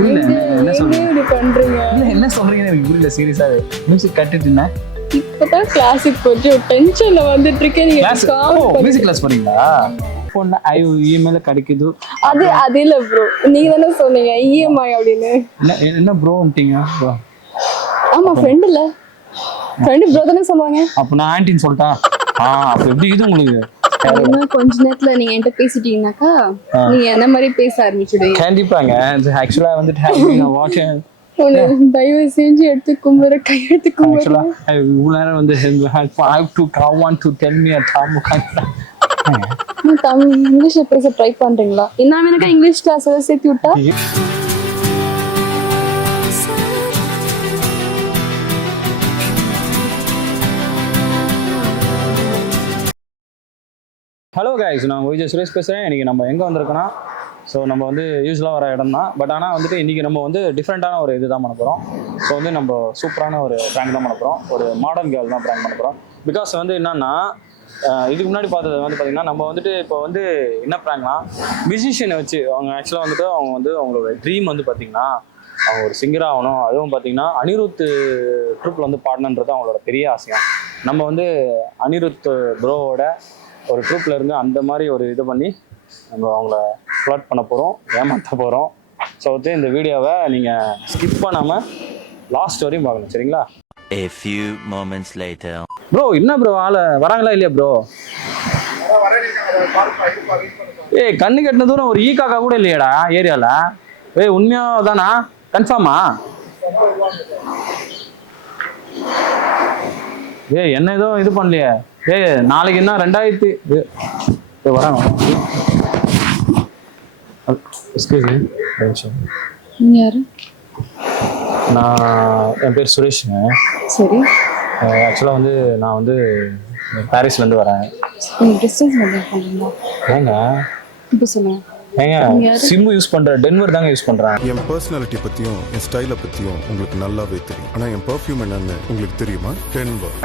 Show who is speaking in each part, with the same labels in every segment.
Speaker 1: இல்ல என்ன சொல்றீங்க
Speaker 2: இப்படி பண்றீங்க?
Speaker 1: இல்ல என்ன சொல்றீங்கன்னு எனக்கு புரியல சீரியஸாவே மியூசிக் கட்டுட்டுனா
Speaker 2: இப்பதான் கிளாஸுக்கு கொஞ்சம் டென்ஷன்ல வந்துட்டு இருக்கேன் நீங்க
Speaker 1: மியூசிக் கிளாஸ் போறீங்களா ஃபோன்ல ஐ இமெயில் கிடைக்குது.
Speaker 2: அது அது இல்ல ப்ரோ நீங்க தானே சொன்னீங்க இஎம்ஐ அப்படின்னு.
Speaker 1: என்ன என்ன ப்ரோன்ட்டீங்க bro.
Speaker 2: ஆமா ஃப்ரெண்ட் இல்ல. ஃப்ரெண்டு ப்ரோ தானே சொல்லுவாங்க.
Speaker 1: அப்ப நான் ஆன்ட்டின்னு சொல்லிட்டா? ஆ அப்ப எப்படி இது உங்களுக்கு?
Speaker 2: இன்னும் கொஞ்ச நேரத்துல நீங்க என்கிட்ட பேசிட்டீங்கன்னாக்கா நீங்க என்ன மாதிரி பேச ஆரம்பிச்சிடுவீங்க?
Speaker 1: கண்டிப்பாங்க. ஆக்சுவலா வந்துட்டு
Speaker 2: தயவு செஞ்சு எடுத்து கும்புற கையெடுத்து கும்புற
Speaker 1: ஆக்சுவலா இவ்வளவு நேரம் வந்து I to gov want to tell me at
Speaker 2: Tamil இங்கிலீஷ்ல பேச ட்ரை பண்றீங்களா? என்ன எனக்கு இங்கிலீஷ் கிளாஸ் சேர்த்து விட்டா?
Speaker 1: ஹலோ கைஸ் நான் விஜய் சுரேஷ் பேசுகிறேன் இன்றைக்கி நம்ம எங்கே வந்திருக்கோன்னா ஸோ நம்ம வந்து யூஸ்வலாக வர இடம் தான் பட் ஆனால் வந்துட்டு இன்றைக்கி நம்ம வந்து டிஃப்ரெண்ட்டான ஒரு இது தான் பண்ண போகிறோம் ஸோ வந்து நம்ம சூப்பரான ஒரு ப்ராங்க் தான் பண்ண போகிறோம் ஒரு மாடர்ன் கேர்ள் தான் ப்ராங்க் பண்ண போகிறோம் பிகாஸ் வந்து என்னன்னா இதுக்கு முன்னாடி பார்த்தது வந்து பார்த்திங்கன்னா நம்ம வந்துட்டு இப்போ வந்து என்ன ப்ராங்க்னா மியூசிஷியனை வச்சு அவங்க ஆக்சுவலாக வந்துட்டு அவங்க வந்து அவங்களோட ட்ரீம் வந்து பார்த்திங்கன்னா அவங்க ஒரு சிங்கர் ஆகணும். அதுவும் பார்த்தீங்கன்னா அனிருத் ட்ரிப்பில் வந்து பாடணுன்றது அவங்களோட பெரிய ஆசையம் நம்ம வந்து அனிருத் ப்ரோவோட ஒரு ட்ரூப்ல இருந்து அந்த மாதிரி ஒரு இது பண்ணி நம்ம அவங்கள ஃப்ளட் பண்ண போகிறோம் ஏமாற்ற போகிறோம் ஸோ வந்து இந்த வீடியோவை நீங்கள் ஸ்கிப் பண்ணாமல் லாஸ்ட் வரையும் பார்க்கணும் சரிங்களா?
Speaker 3: A few moments later.
Speaker 1: Bro என்ன ப்ரோ ஆளை? வராங்களா இல்லையா ப்ரோ ஏய் கண்ணு கட்டின தூரம் ஒரு ஈ காக்கா கூட இல்லையாடா ஏரியாவில் ஏய் உண்மையா தானா கன்ஃபார்மா ஏய் என்ன எதுவும் இது பண்ணலையே? ஏய் நாளைக்கு என்ன? ரெண்டாயிரத்தி ஏய், வராங்க எக்ஸ்கியூஸ்
Speaker 2: நீங்க யாரு?
Speaker 1: நான் என் பேர் சுரேஷுங்க.
Speaker 2: சரி.
Speaker 1: ஆக்சுவலாக வந்து நான் வந்து பாரிஸ்லேருந்து வரேன்.
Speaker 2: கொஞ்சம் டிஸ்டன்ஸ்
Speaker 1: ஏங்க?
Speaker 2: இப்போ சொல்லுங்க.
Speaker 1: ஏங்க சிம்மு யூஸ் பண்ற டென்வர் தாங்க யூஸ் பண்றேன்
Speaker 4: என் பர்சனாலிட்டி பத்தியும் என் ஸ்டைலை பத்தியும் உங்களுக்கு நல்லாவே தெரியும். ஆனா என் பர்ஃப்யூம் என்னன்னு உங்களுக்கு தெரியுமா? டென்வர்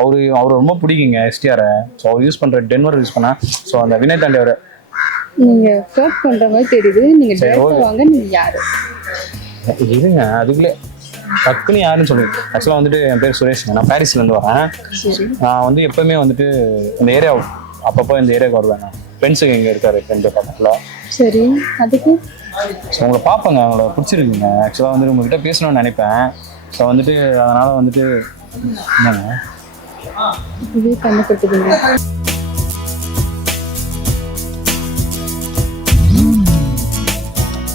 Speaker 1: அவரு அவர் ரொம்ப பிடிக்குங்க எஸ்டிஆரை ஸோ அவர் யூஸ் பண்ற டென்வர் யூஸ் பண்ணா ஸோ அந்த வினய் தாண்டி அவர்.
Speaker 2: நீங்க ஃபிளர்ட் பண்ற மாதிரி தெரியுது. நீங்க டேரக்டா. வாங்க நீங்க யாரு?
Speaker 1: இருங்க அதுக்குள்ளே. டக்குன்னு யாருன்னு சொல்லுங்க. ஆக்சுவலாக வந்துட்டு என் பேர் சுரேஷ்ங்க. நான் பாரிஸ்லேருந்து வரேன். நான் வந்து எப்பவுமே வந்துட்டு இந்த ஏரியா அப்பப்போ இந்த ஏரியாவுக்கு வருவேன் நான். ஃப்ரெண்ட்ஸுக்கு இங்கே இருக்காரு ஃப்ரெண்டு பக்கத்தில்.
Speaker 2: சரி அதுக்கு?
Speaker 1: ஸோ உங்களை பார்ப்பேங்க உங்களை பிடிச்சிருக்குங்க. ஆக்சுவலாக வந்துட்டு உங்ககிட்ட பேசணும்னு நினைப்பேன். ஸோ வந்துட்டு அதனால் வந்துட்டு என்னங்க?
Speaker 2: இதுவே கண்டுபிடிச்சிருங்க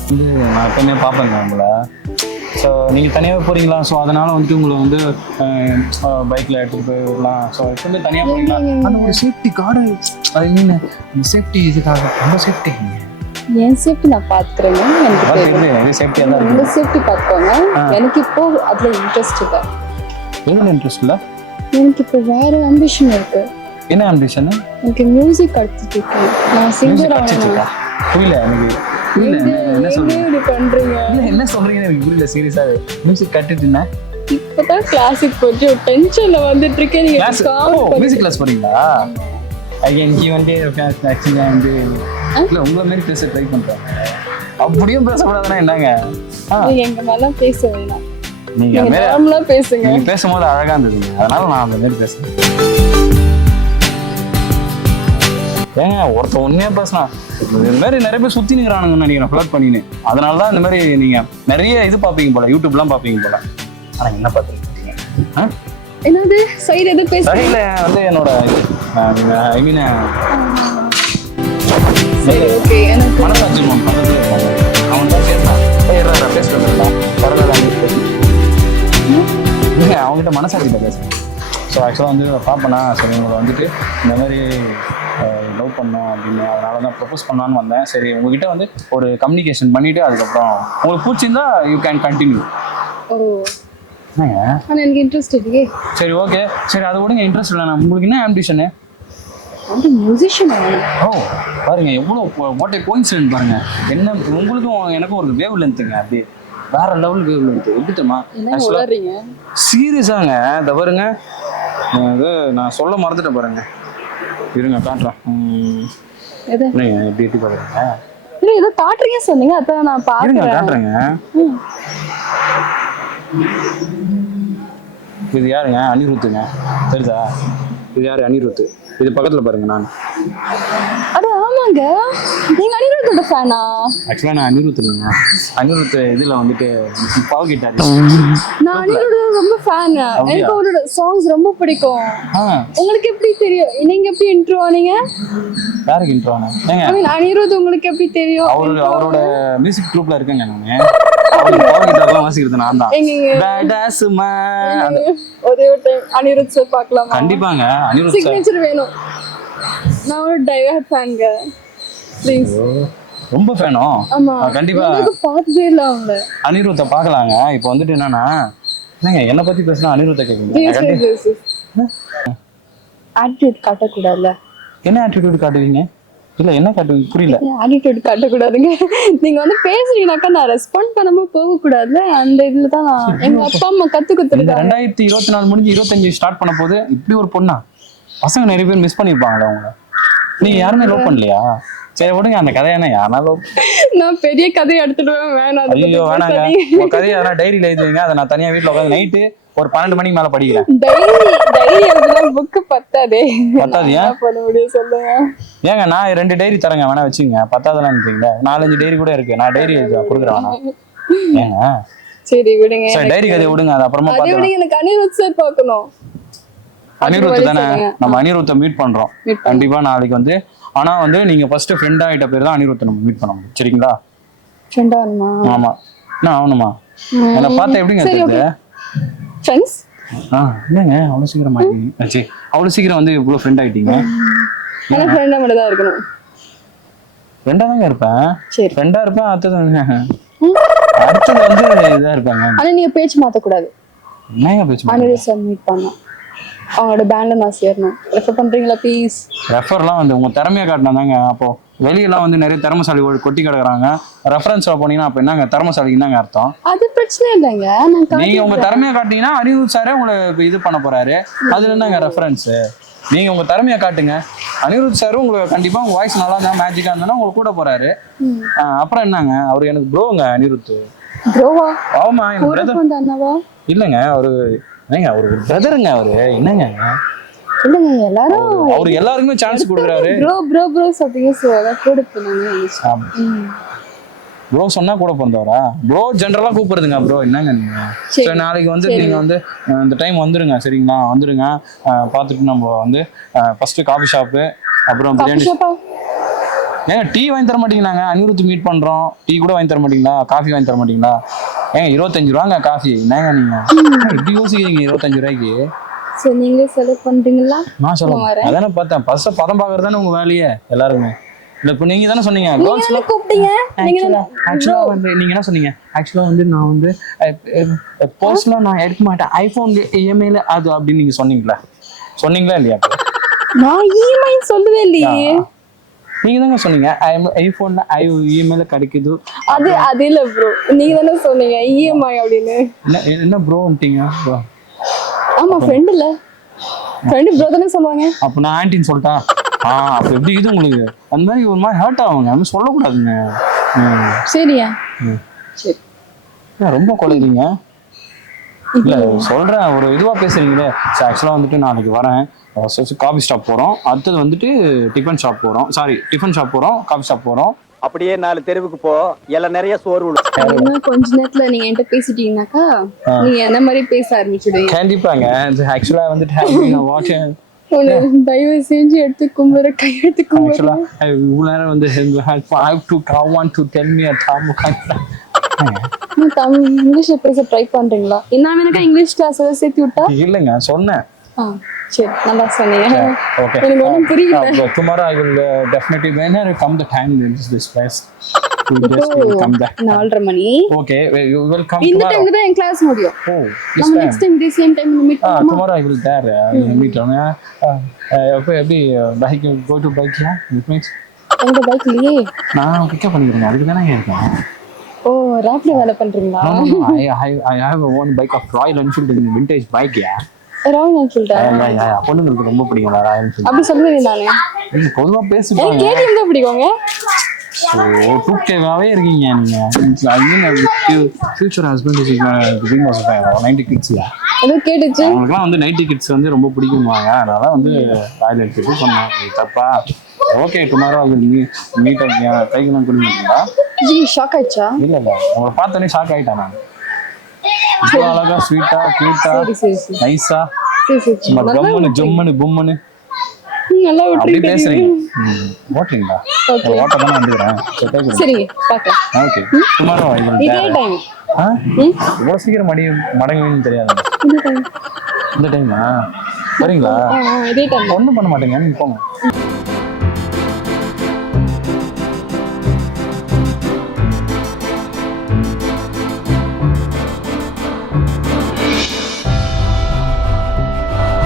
Speaker 1: வந்து நான் எப்பவுமே பார்ப்பேங்க உங்களை. ஸோ நீங்கள் தனியாக போகிறீங்களா ஸோ அதனால் வந்துட்டு உங்களை வந்து பைக்கில் எடுத்துகிட்டு போயிடலாம். ஸோ எப்பவுமே தனியாக போகிறீங்களா அந்த ஒரு சேஃப்டி கார்டு மீன் அந்த சேஃப்டி இதுக்காக ரொம்ப சேஃப்டி
Speaker 2: என் சேஃப்டி நான் பாத்துக்கிறேங்க. எனக்கு
Speaker 1: சேஃப்டியாக தான்
Speaker 2: உங்க
Speaker 1: இருக்குது
Speaker 2: சேஃப்டி பார்த்துக்கோங்க எனக்கு இப்போ அதுல இன்ட்ரெஸ்ட் இல்லை.
Speaker 1: எதுவும் இன்ட்ரெஸ்ட் இல்லை?
Speaker 2: எனக்கு இப்போ வேற அம்பிஷன் இருக்கு.
Speaker 1: என்ன ஆம்பிஷன்
Speaker 2: எனக்கு மியூசிக் இருக்கேன். நான் சிங்கர் ஆகணும்.
Speaker 1: புரியல எனக்கு. புரியல என்ன- சொல்றீங்க?
Speaker 2: இப்படி பண்றீங்க?
Speaker 1: இல்ல என்ன சொல்றீங்கன்னு எனக்கு புரியல சீரியஸாவே மியூசிக் கட்டுட்டுனா
Speaker 2: இப்பதான் கிளாஸுக்கு கொஞ்சம் டென்ஷன்ல வந்துட்டு இருக்கேன். நீங்க கால்
Speaker 1: மியூசிக் கிளாஸ் போறீங்களா? எனக்கு வந்து ஆக்சுவலாக வந்து இல்லை உங்களை மாதிரி பேச ட்ரை பண்றேன். அப்படியும் பேசக்கூடாதுன்னா என்னங்க?
Speaker 2: எங்க மேல பேச வேணாம்.
Speaker 1: நீங்க
Speaker 2: நார்மலா பேசுங்க.
Speaker 1: நீங்க பேசும்போது அழகா இருந்ததுங்க. அதனால நான் அந்த மாதிரி பேசுறேன். ஏங்க ஒருத்தன் உண்மையா பேசலாம் இது மாதிரி நிறைய பேர் சுத்தி நிற்கிறானுங்கன்னு நினைக்கிறேன் ஃபிளட் பண்ணின்னு. அதனால தான் இந்த மாதிரி நீங்க நிறைய இது பார்ப்பீங்க போல யூடியூப்லாம் பார்ப்பீங்க போல. ஆனா என்ன பார்த்துருக்கீங்க? ஆ?
Speaker 2: என்னது? சைடு எது பேச
Speaker 1: சரியில்ல வந்து என்னோட ஐ மீன்
Speaker 2: சரி ஓகே எனக்கு
Speaker 1: மனசாட்சி. அவன் தான் பேசுறான் பேசிட்டு வந்துடலாம் பரவாயில்ல அவங்ககிட்ட மனசாட்சியில் பேசுறேன் ஸோ ஆக்சுவலாக வந்து பார்ப்பேனா சரி உங்களை வந்துட்டு இந்த மாதிரி லவ் பண்ணோம் அப்படின்னு. அதனால தான் ப்ரப்போஸ் பண்ணலான்னு வந்தேன். சரி உங்ககிட்ட வந்து ஒரு கம்யூனிகேஷன் பண்ணிட்டு அதுக்கப்புறம் உங்களுக்கு பிடிச்சிருந்தா யூ கேன் கண்டினியூ
Speaker 2: எனக்கு இன்ட்ரெஸ்ட் இல்லையே.
Speaker 1: சரி ஓகே சரி அதை விடுங்க இன்ட்ரெஸ்ட் இல்லை. உங்களுக்கு என்ன ஆம்பிஷனு
Speaker 2: வந்து மியூசிஷியன்
Speaker 1: ஓ பாருங்க எவ்வளோ வாட் கோயின்சிடென்ட் பாருங்க. என்ன உங்களுக்கும் எனக்கும் ஒரு வேவ் லென்த்துங்க அப்படி வேற லெவல் வேவ் லென்த் எப்படி தெரியுமா? சீரியஸாங்க இந்த பாருங்க. நான் இது நான் சொல்ல மறந்துட்டேன் பாருங்க. இருங்க காட்டுறேன்
Speaker 2: எது?
Speaker 1: எப்படி எட்டி பாருங்க
Speaker 2: இல்ல ஏதோ காட்டுறீங்க சொன்னீங்க அதான் நான்
Speaker 1: இருங்க காட்டுறேங்க. இது யாருங்க? அனிருத்துங்க. தெரியுதா? இது யாரு? அனிருத்து. இது பக்கத்துல பாருங்க நான்.
Speaker 2: அட ஆமாங்க. நீங்க அனிருத்தோட ஃபேனா?
Speaker 1: ஆக்சுவலா நான் அனிருத் இல்லைங்க. அனிருத் இதுல வந்துட்டு பாவ் கிட்டார்.
Speaker 2: நான் அனிருத் ரொம்ப ஃபேன் எனக்கு அவரோட சாங்ஸ் ரொம்ப பிடிக்கும். உங்களுக்கு எப்படி தெரியும்? நீங்க எப்படி இன்ட்ரோ ஆனீங்க?
Speaker 1: யாருக்கு
Speaker 2: ஐ மீன் அனிருத் உங்களுக்கு எப்படி தெரியும்?
Speaker 1: அவரு அவரோட மியூசிக் குரூப்ல இருக்கேங்க நானு. கண்டிப்பாங்க அனிருத் சார்
Speaker 2: சிக்னேச்சர் வேணும். நான் ஒரு டைவர் ஃபேன்ங்க ப்ளீஸ்
Speaker 1: ரொம்ப ஃபேனோ
Speaker 2: ஆமா.
Speaker 1: கண்டிப்பா.
Speaker 2: பார்த்ததே இல்ல அவங்க.
Speaker 1: அனிருத்தை பார்க்கலாங்க. இப்போ வந்துட்டு என்னன்னா என்னங்க என்னை பத்தி பேசினா அனிருத்தை
Speaker 2: ப்ளீஸ் ஆட்டிடியூட் காட்டக்கூடாதுல்ல?
Speaker 1: என்ன ஆட்டிடியூட் காட்டுவீங்க? இல்ல என்ன காட்டுவீங்க? புரியல.
Speaker 2: ஆட்டிடியூட் காட்டக்கூடாதுங்க. நீங்க வந்து பேசுறீங்கனாக்கா நான் ரெஸ்பாண்ட் பண்ணாம போக கூடாதுல அந்த இதுல தான் நான் எங்க அப்பா அம்மா கத்து கொடுத்துருக்காங்க
Speaker 1: ரெண்டாயிரத்தி இருபத்தி நாலு முடிஞ்சு இருபத்தஞ்சு ஸ்டார்ட் பண்ண போது இப்படி ஒரு பொண்ணா? பசங்க நிறைய பேர் மிஸ் பண்ணிருப்பாங்களே அவங்க நீங்க யாருமே லவ் பண்ணலையா? சரி விடுங்க அந்த கதையை என்ன யாரா லவ்
Speaker 2: நான் பெரிய கதையை எடுத்துட்டு வரேன், வேணாம் பத்தி
Speaker 1: ஐயோ வேணாங்க. உங்க கதையை யாரா டைரியில எழுதி வைங்க அதை நான் தனியா வீட்டுல உட்காந்து நைட்டு ஒரு பன்னெண்டு மணிக்கு மேல படிக்கிறேன்.
Speaker 2: டைரி டைரி எழுதுனா புக்கு பத்தாதே.
Speaker 1: பத்தாது ஏன்?
Speaker 2: பண்ண முடியும் சொல்லுங்க.
Speaker 1: ஏங்க நான் ரெண்டு டைரி தரேங்க வேணா வச்சுங்க பத்தாதலான்றீங்களா? நாலஞ்சு டைரி கூட இருக்கு. நான் டைரி எழுதி கொடுக்குறேன் ஏங்க?
Speaker 2: சரி விடுங்க
Speaker 1: சரி டைரி கதையை விடுங்க அது அப்புறமா
Speaker 2: விடுங்க எனக்கு அனிருத் சார் பார்க்கணும்.
Speaker 1: அனிருத் தானே. நம்ம அனிருத்தை மீட் பண்றோம். கண்டிப்பா நாளைக்கு வந்து ஆனா வந்து நீங்க ஃபர்ஸ்ட் ஃப்ரெண்ட் ஆயிட்ட பேர் தான் அனிருத்தை நம்ம மீட் பண்ண முடியும் சரிங்களா?
Speaker 2: ஃப்ரெண்டா வேணுமா?
Speaker 1: ஆமா. என்ன ஆகணுமா? என்னை பார்த்தா எப்படிங்க தெரியுது?
Speaker 2: ஃப்ரெண்ட்ஸ்
Speaker 1: ஆ என்னங்க? அவ்வளவு சீக்கிரம் ஆயிட்டீங்க சரி. அவ்வளவு சீக்கிரம் வந்து இவ்வளவு ஃப்ரெண்ட் ஆயிட்டீங்க.
Speaker 2: எனக்கு ஃப்ரெண்டா மட்டும் தான் இருக்கணும்.
Speaker 1: ஃப்ரெண்டா தாங்க இருப்பேன்.
Speaker 2: சரி.
Speaker 1: ஃப்ரெண்டா இருப்பேன் அடுத்தது அடுத்தது வந்து இதா இருப்பாங்க.
Speaker 2: ஆனா நீங்க பேச்சு மாத்தக்கூடாது.
Speaker 1: என்னங்க பேச்சு
Speaker 2: சார் மீட் பண்ணோம் அவங்களோட பேண்ட்ல நான் சேரணும். ரெஃபர் பண்றீங்களா ப்ளீஸ்
Speaker 1: ரெஃபர்லாம் வந்து உங்க திறமையை காட்டினாதாங்க அப்போ வெளியெல்லாம் வந்து நிறைய திறமசாலி கொட்டி கிடக்குறாங்க. ரெஃபரன்ஸ்ல போனீங்கன்னா அப்ப என்னங்க திறமசாலிக்கு என்னங்க அர்த்தம்.
Speaker 2: அது பிரச்சனை இல்லைங்க
Speaker 1: நீங்க உங்க திறமையை காட்டினீங்கன்னா அனிருத் சாரே உங்களை இது பண்ண போறாரு. அதுல என்னங்க ரெஃபரன்ஸ் நீங்க உங்க திறமையை காட்டுங்க. அனிருத் சாரும் உங்களுக்கு கண்டிப்பா உங்க வாய்ஸ் நல்லா இருந்தா மேஜிக்கா இருந்தா உங்களுக்கு கூட போறாரு. அப்புறம் என்னங்க அவரு எனக்கு ப்ரோங்க அனிருத்.
Speaker 2: ப்ரோவா
Speaker 1: ஆமா இல்லைங்க அவரு என்னங்க அவரு? பிரதருங்க அவரு. என்னங்க?
Speaker 2: இல்லைங்க எல்லாரும்
Speaker 1: அவரு எல்லாருக்குமே சான்ஸ் கொடுக்குறாரு.
Speaker 2: ப்ரோ ப்ரோ ப்ரோ அப்படிங்க சார் கூட போனாங்க
Speaker 1: ப்ரோ சொன்னா கூட பிறந்தவரா? ப்ரோ ஜென்ரலா கூப்பிடுறதுங்க ப்ரோ என்னங்க நீங்க?
Speaker 2: சரி.
Speaker 1: நாளைக்கு வந்து நீங்க வந்து இந்த டைம் வந்துருங்க சரிங்களா? வந்துருங்க. அஹ், பார்த்துட்டு நம்ம வந்து ஃபர்ஸ்ட் காஃபி ஷாப்பு அப்புறம் பிரியாணி ஏங்க டீ வாங்கி தர மாட்டீங்களாங்க? அனிருத் மீட் பண்றோம். டீ கூட வாங்கி தர மாட்டீங்களா? காஃபி வாங்கி தர மாட்டீங்களா? ஏங்க இருபத்தஞ்சு ரூபாங்க காஃபி. என்னங்க நீங்க? இப்படி யோசிக்கிறீங்க இருபத்தஞ்சு ரூபாய்க்கு?
Speaker 2: சரி நீங்களே செலக்ட் பண்றீங்களா?
Speaker 1: நான் சொல்லுவேன் அதானே பார்த்தேன். பஸ்ஸை பதம் பார்க்கறது தானே உங்க வேலையே எல்லாருமே. இல்ல இப்போ நீங்க தானே சொன்னீங்க. கேர்ள்ஸ்
Speaker 2: நீங்க கூப்பிட்டீங்க? நீங்க
Speaker 1: ஆக்சுவலா வந்து நீங்க என்ன சொன்னீங்க? ஆக்சுவலா வந்து நான் வந்து பர்சனலா நான் எடுக்க மாட்டேன். ஐபோன் இஎம்ஐல அது அப்படின்னு நீங்க சொன்னீங்களா சொன்னீங்களா இல்லையா?
Speaker 2: நான் இஎம்ஐ சொல்லவே இல்லையே.
Speaker 1: நீங்க தாங்க சொன்னீங்க ஐபோன்ல ஐ இஎம்ஐல கிடைக்குது.
Speaker 2: அது அது இல்ல ப்ரோ நீங்க தானே சொன்னீங்க இஎம்ஐ அப்படின்னு.
Speaker 1: என்ன என்ன ப்ரோன்ட்டீங்க bro.
Speaker 2: ஆமா ஃப்ரெண்ட் இல்ல. ஃப்ரெண்டு ப்ரோ தானே சொல்லுவாங்க
Speaker 1: அப்ப நான் ஆன்ட்டின்னு சொல்லிட்டா? ஆ அப்ப எப்படி இது உங்களுக்கு? அந்த மாதிரி ஒரு மாதிரி ஹர்ட் ஆகுங்க அது சொல்லக்கூடாதுங்க. ம்.
Speaker 2: சரியா?
Speaker 1: ம்.
Speaker 2: சரி.
Speaker 1: ரொம்ப குறையுறீங்க? இல்ல சொல்றேன் ஒரு இதுவா பேசுறீங்களே. ஆக்சுவலா வந்துட்டு நாளைக்கு வரேன். காஃபி ஸ்டாப் போறோம். அடுத்தது வந்துட்டு டிஃபன் ஷாப் போறோம். சாரி டிஃபன் ஷாப் போறோம் காஃபி ஷாப் போறோம்.
Speaker 5: அப்படியே நாலு தெருவுக்கு போ. எல்லாம் நிறைய
Speaker 2: இன்னும் கொஞ்ச நேரத்துல நீங்க என்கிட்ட பேசிட்டீங்கன்னாக்கா நீங்க என்ன மாதிரி பேச ஆரம்பிச்சிடுவீங்க?
Speaker 1: கண்டிப்பாங்க. ஆக்சுவலா வந்துட்டு
Speaker 2: தயவு செஞ்சு எடுத்து கும்புற கையெடுத்து கும்புற
Speaker 1: ஆக்சுவலா இவ்வளவு நேரம் வந்து I to want to tell me at
Speaker 2: Tamil இங்கிலீஷ்ல பேச ட்ரை பண்றீங்களா? என்ன எனக்கு இங்கிலீஷ் கிளாஸ் ஏதாவது சேர்த்து விட்டா?
Speaker 1: இல்லைங்க சொன்னேன்.
Speaker 2: சரி நல்லா சொன்னீங்க.
Speaker 1: ஓகே
Speaker 2: எனக்கு ஒண்ணும் புரியல.
Speaker 1: Tomorrow I will definitely we just will come there
Speaker 2: நாலரை மணி இந்த டைம்ல தான் என் கிளாஸ் முடியும் நம்ம நெக்ஸ்ட் டைம் இதே same time meet
Speaker 1: tomorrow I will there meet எப்போ எப்படி bike go to it means
Speaker 2: உங்க பைக்லயே
Speaker 1: நான் பிக்கப் பண்ணிக்கிறேன் அதுக்கு தானே இருக்கேன்
Speaker 2: ஓ ராப்ல வேலை பண்றீங்களா?
Speaker 1: Have a one bike of Royal Enfield in vintage bike, yeah.
Speaker 2: ராங் என்ஃபீல்டா.
Speaker 1: பொண்ணுங்களுக்கு ரொம்ப பிடிக்கும் Royal Enfield.
Speaker 2: அப்படி சொல்லுவேன் நானு.
Speaker 1: நீங்க பொதுவா பேசுவாங்க
Speaker 2: கேடிஎம் தான் பிடிக்குங்க.
Speaker 1: ஸோ டூக்கேவாகவே இருக்கீங்க நீங்கள் I mean future husband is ninety கிட்ஸில்
Speaker 2: ஏதோ கேட்டுச்சு.
Speaker 1: அவங்களுக்குலாம் வந்து நைன்டி கிட்ஸ் வந்து ரொம்ப பிடிக்குமாங்க அதனால வந்து ராயல் என்ஃபீல்டு சொன்னாங்க தப்பா. ஓகே டுமாரோ அது மீட் கைக்கெல்லாம் குடிக்கிறீங்களா
Speaker 2: ஜி ஷாக் ஆயிடுச்சா?
Speaker 1: இல்லை இல்லை. உங்களை பார்த்தோன்னே ஷாக் ஆகிட்டேன் நான். இவ்வளோ அழகா ஸ்வீட்டா க்யூட்டா நைஸா சும்மா ஜொம்முன்னு பும்முன்னு.
Speaker 2: ம், நல்லா விட்டுருக்கு
Speaker 1: பேசுறீங்க. ஓட்டுறீங்களா. ஓட்ட தானே வந்துக்கிறேன். சரி, ஓகே டுமாரோ
Speaker 2: இதே டைம்
Speaker 1: இவ்வளோ சீக்கிரம் மடி மடங்குவீங்கன்னு தெரியாது. இந்த டைமா வரீங்களா? ஒன்றும் பண்ண மாட்டேங்க. போங்க.